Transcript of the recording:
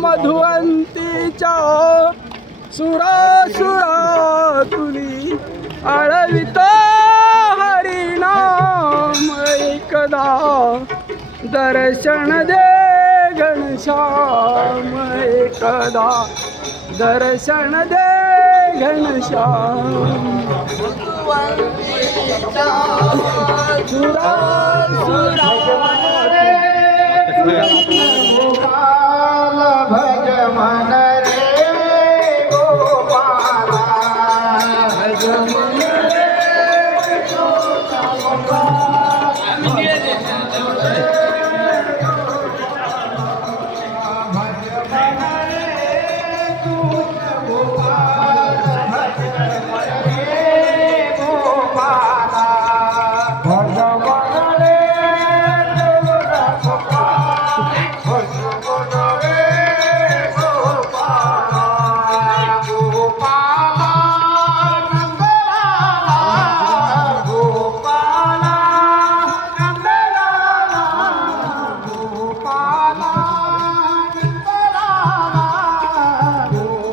मधुवंतीच्या सुरा सुरा तुली आळवित हरिणाम एकदा दर्शन दे घनश्याम एकदा दर्शन दे घनश्याम. Oh.